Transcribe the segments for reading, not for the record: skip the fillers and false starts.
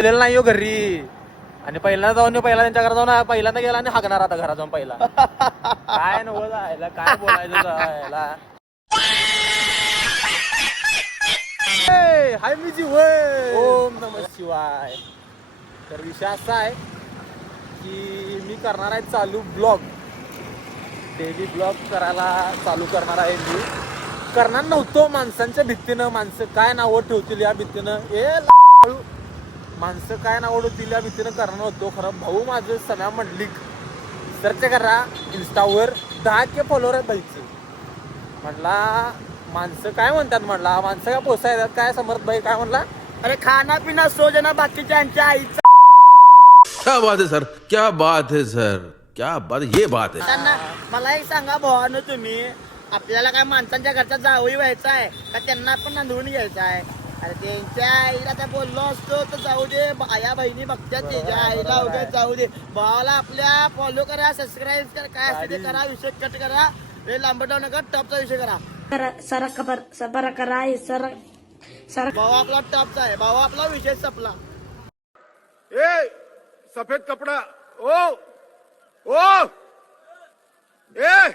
गेलेला नाही हो घरी आणि पहिल्यांदा जाऊन त्यांच्या घरात जाऊन पहिल्यांदा गेला आणि हागणार आता घरात जाऊन पहिला. काय नव्हतं जायला, काय बोलायचं जायला. हाय मी जीव, ओम नमः शिवाय. तर विषय असा आहे की मी करणार आहे चालू ब्लॉग, डेली ब्लॉग करायला चालू करणार आहे. मी करणार नव्हतो माणसांच्या भीतीनं. माणसं काय नावं ठेवतील या भीतीनं, माणसं काय नावं ठेवतील या भीतीनं करणार नव्हतो. खरं भाऊ माझं सना मंडलिक सर्च करा इंस्टावर, 10K फॉलोअर आहेत भाईचं. म्हटला माणसं काय म्हणतात, म्हटला माणसं काय पोसा येतात काय. समर्थ भाई काय म्हणला, अरे खाना पिना सोजना बाकीच्या आईचा. क्या बात है सर, क्या बात है सर, क्या बात, ये बात है. त्यांना मला एक सांगा भावानं, तुम्ही आपल्याला काय माणसांच्या घरचा जावई व्हायचा आहे का त्यांना पण नांदवून घ्यायचा आहे? अरे त्यांच्या आईला काय बोललो असतो तर जाऊ दे, आया बहिणी बघत्यात त्याच्या आईला वगैरे जाऊ दे. भावाला आपल्या फॉलो करा, सबस्क्राईब करा, काय असते ते करा, विषय कट करा, हे लांब डाऊन नका, टॉपचा विषय करा. भाऊ आपला टॉपचा आहे, भाऊ आपला विषय संपला. ए सफेद कपड़ा, ओ ए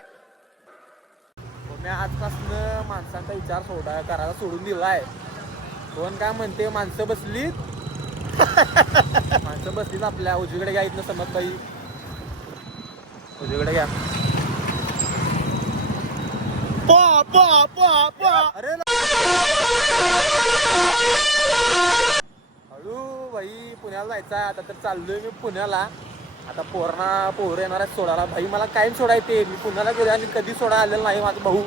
मी आजपासून माणसांचा विचार करायला सोडून दिलाय. कोण काय म्हणते, माणसं बसलीत माणसं बसलीत आपल्या उजवीकडे घ्या. इथनं समज बाई उजवीकडे घ्या. अरे हळू भाई, पुण्याला जायचं आहे आता. तर चाललोय मी पुण्याला. आता पोरं येणार आहेत सोडायला. भाई मला कायम सोडायचे, मी पुण्याला गेले आणि कधी सोडा आलेलं नाही माझा भाऊ.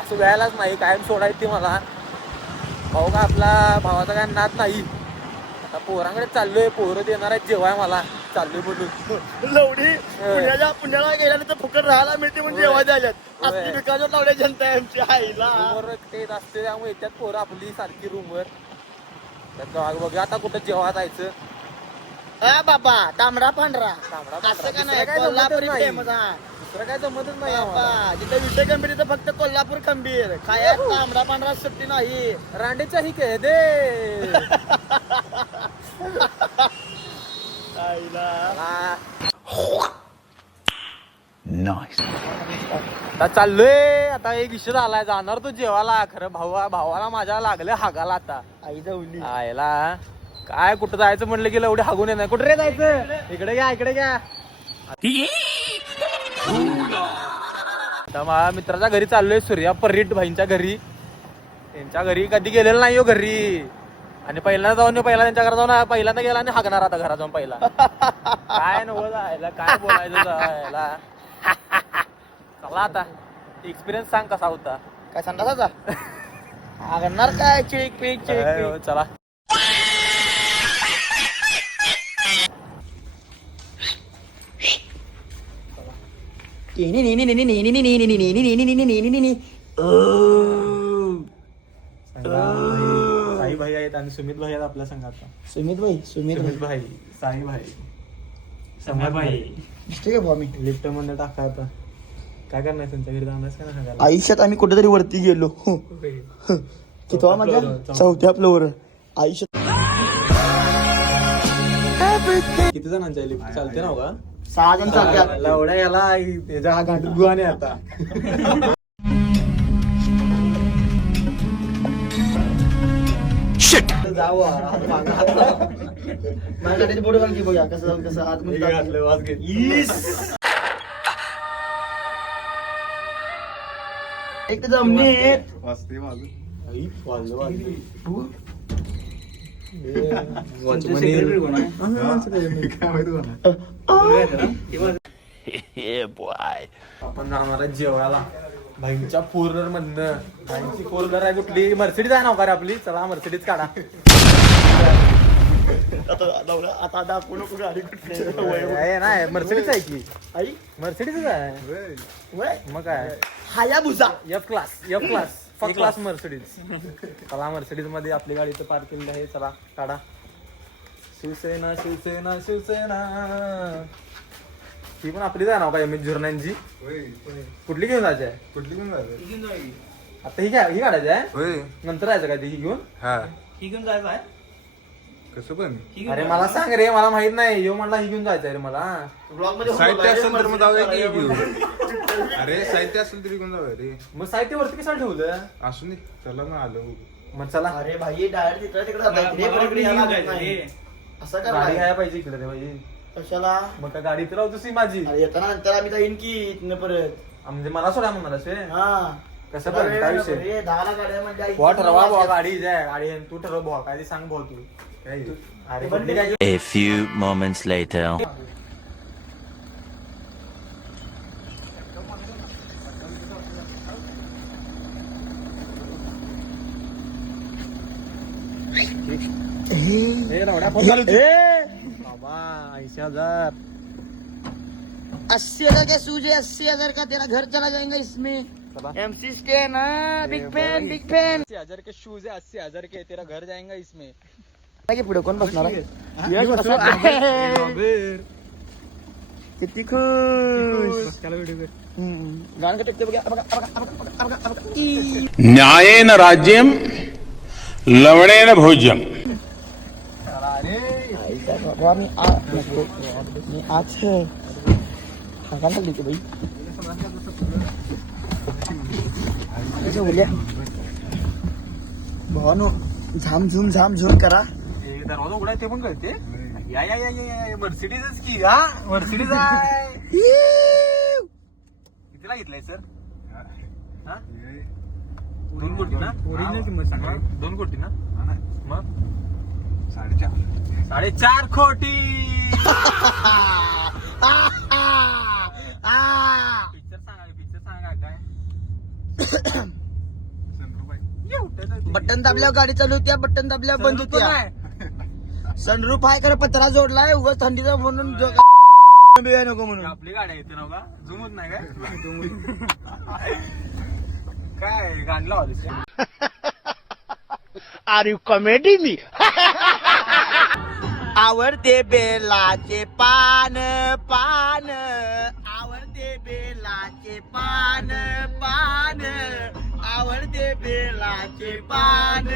असं वेळायलाच नाही, कायम सोडायचे मला. भाऊ का आपला भावाचा काय नाद नाही. आता पोरांकडे चाललोय, पोरं देणार आहेत जेवाय मला. चाललोय बोलून लवडी पुण्याला गेल्यानंतर फुकट राहायला मिळते म्हणजे जेव्हा द्यायच्यात असली विकासावर लावल्या जनता आहे आमच्या आईला. रूमवर ते असते त्यामुळे येतात पोरं आपली सारखी रूमवर. तर बघा आता कुठं जेव्हा जायचं. बाबा तांबडा पांढरा तांबडा असं का दुसरं नाही, काय कोल्हापुरी जमतच नाही. फेमस आहे. दुसरं काय जमतच नाही बाबा आम्हाला. जिथे विषय गंभीर तिथं फक्त कोल्हापूर खंबीर. खाया तांबडा पांढरा सुट्टी नाही. रांडेच्या ही कह दे. आता चाललोय, आता एक विषय झालाय, जाणार तो जेवायला. खरं भावाला माझ्या लागले हागाला आता. आई जाऊली आयला काय कुठं जायचं म्हणलं की एवढे हागून येणार. कुठे रे जायचं, इकडे घ्या इकडे घ्या. आता माझ्या मित्राच्या घरी चाललोय, सूर्या परीट भाईंच्या घरी. त्यांच्या घरी कधी गेलेलं नाही हो घरी आणि पहिल्यांदा जाऊन त्यांच्या घरात जाऊन पहिल्यांदा गेला आणि हागणार आता घरात जाऊन पहिला. काय नव्हतं जायला, काय बोलायचं जायला. चला आता एक्सपिरियन्स सांग कसा होता. काय संडासाचा आगणार काय चेक पेक चेक. चला साई भाई आहेत आणि सुमित भाई आहेत आपल्या संघात. सुमित भाई, साई भाई, समय भाई. ठीक आहे भाऊ, मी लिफ्ट मध्ये टाका आता. काय करणार त्यांच्या घरी जाणार का नाही सांगायला. आयुष्यात आम्ही कुठेतरी वरती गेलो. किती माझ्या चौथ्या फ्लोअर आयुष्यात. किती जणांच्या लिफ्ट चालते ना का. 6 जण चालतात. एवढ्या याला याच्या हा घाटीत गुहाने आता. माझ्यासाठी पुढे घाल की बघा कसं कसं आतमध्ये घातलं वाज घेत. एक तर जमनीत वाजते माझं. काय माहिती आपण जाणार आहे जेवायला भाईंच्या फोर व्हीलर मधनं. भाईंची फोर व्हीलर आहे कुठली, मर्सिडीज आहे ना का रे आपली. चला मर्सिडीज काढा. आता दाखवू नको गाडी कुठली नाही मर्सिडीज आहे की, आई मर्सिडीज आहे वय मग काय. Hayabusa F class first class Mercedes. चला मर्सिडीज मध्ये आपली गाडीचं पार्किंग आहे. चला काढा. शिवसेना शिवसेना शिवसेना. ही पण आपलीच आहे ना का एम झुरण्यांची. कुठली घेऊन जायची आहे. कुठली घेऊन जायचं आता ही काढायची आहे. नंतर जायचं काय ती घेऊन. ही घेऊन जायचं आहे. कसं पण अरे मला सांग रे, मला माहित नाही. यो म्हणला ही घेऊन जायचंय रे मला. ब्लॉग मध्ये साहित्य असेल तर मग जाऊया की घेऊ. अरे साहित्य असेल तरी घेऊन जाऊया रे. मग साहित्य वरती कशाला ठेवलं? असू दे, चला ना आलो. मग चला, अरे भाई डायरेक्ट तिकडे तिकडे असं गाडी करा घ्यायला पाहिजे इकडे रे भाई. कशाला मग काय गाडी तर राहू दुसरी माझी. अरे येताना नंतर आम्ही जाईन की इथनं परत. म्हणजे मला सोडा म्हणालास व्हय? हा कसं पण काय विषय? 10 गाड्या म्हणजे बुवा ठरवा बुवा, गाडी जाय गाडी आहे. तू ठरव बुवा, काय ते सांग भाऊ तू. काय अरे बंदी काय A few moments later. बाबा 80,000. 80,000 के सूझे 80,000 का तेरा घर चला जाएगा इसमें. चला. MC stand big fan big fan. 80,000 के शूज है, 80,000 के तेरा घर जाएगा इसमें. पुढे कोण बसणार आहे? किती खुश गाणं टेकते बघा बघा बघा बघा बघा बघा. न्यायेन राज्यम लवणेन भोज्यम. आईचा बाबा मी आज सांगायला लागली की बाई उद्या भावानो झाम झूम करा. दरवाजा उघडा ते पण कळते. या या या या मर्सिडीजच की. हा मर्सिडीज आहे. कितीला घेतलाय सर? हा 2 कोटी ना? ओरिजिनल किंमत सांगा. 2 कोटी ना? मग 4.5. 4.5 कोटी. पिक्चर सांगा काय? सनरूफ आहे. बटन दाबल्यावर गाडी चालू होत्या, बटन दाबल्यावर बंद होत्या. सनरूफ आहे खरं पत्रा जोडलाय उगाच थंडीचा म्हणून नको म्हणून. आपली गाडी येते ना का? झुमत नाही काय? काय गाडी लावा. आर यू कॉमेडी मी आवडते बेलाचे पान पान आवडते बेलाचे पान पान आवडते बेलाचे पान.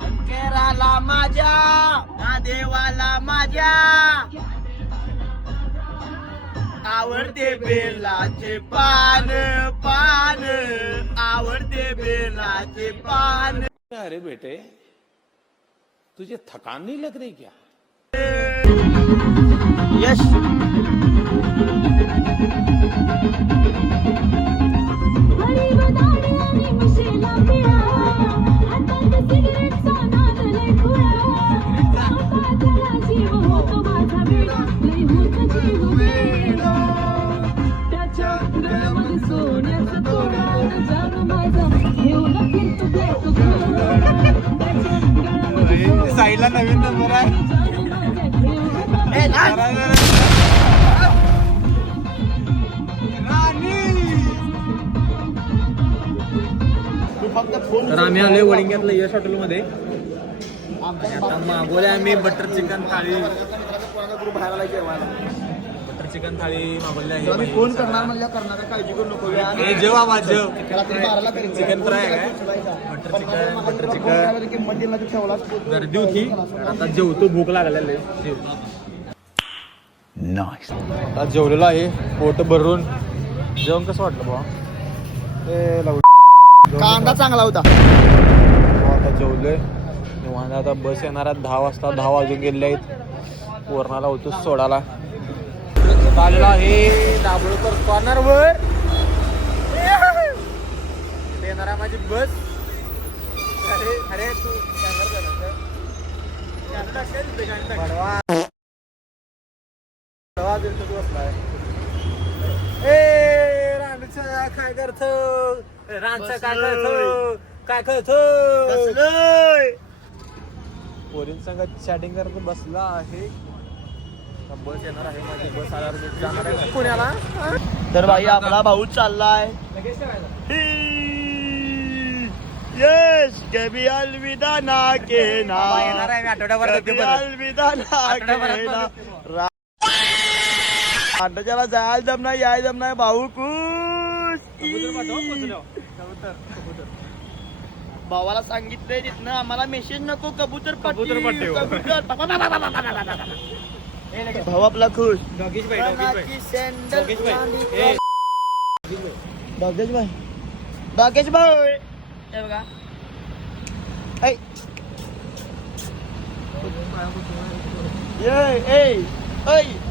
शंकराला माझ्या महादेवाला माझ्या आवडते बेलाचे पान पान आवडते बेलाचे पान. अरे बेटे तुझे थकान नहीं लग रही क्या? यश साईडला नवीन नंबर आहे. तर आम्ही आलोय वडिंग्यातलं यश हॉटेल मध्ये. आता मागवले आम्ही बटर चिकन थाळी. बटर चिकन थाळी मागवली आहे. फोन करणार म्हणल्या करणार काळजी करू नको. हे जेव बाबा जेव. रात्री 12ला करेन. चिकन फ्राय आहे बटर चिकन किंमत दिला तर ठेवला. गर्दी होती. आता जेवतो, भूक लागलेली आहे. जेवतो. आता जेवलेलो आहे पोट भरून. जेवण कसं वाटलं बाबा? कांदा चांगला होता. आता जेवलोय निवांत. आता बस येणार आहे 10 वाजता. 10 वाजून गेले आहेत. कोरणाला होतो सोडाला. आलेला आहे दाभोळकर कॉर्नर वर. येणार आहे माझी बस. अरे अरे तू काय करतो रांचा काय करतो काय करतो पोरीं संगत चॅटिंग करत बसला आहे. बस येणार आहे माझी. बस आल्यावर जाणार आहे पुण्याला. तर भाई आपला भाऊ चाललाय. यस कभी अलविदा ना कहना येणार आहे. आठवड्याभर कभी अलविदा ना कहना. आठवड्याला जायला जमणार याय जमणार भाऊ खुश. भावाला सांगितलंय तिथनं आम्हाला मेसेज नको कबूतर कबूतर भाऊ आपला खुश रंगाची सँडल भाग्येश भाई भाग्येश भाई हे बघा ऐ ए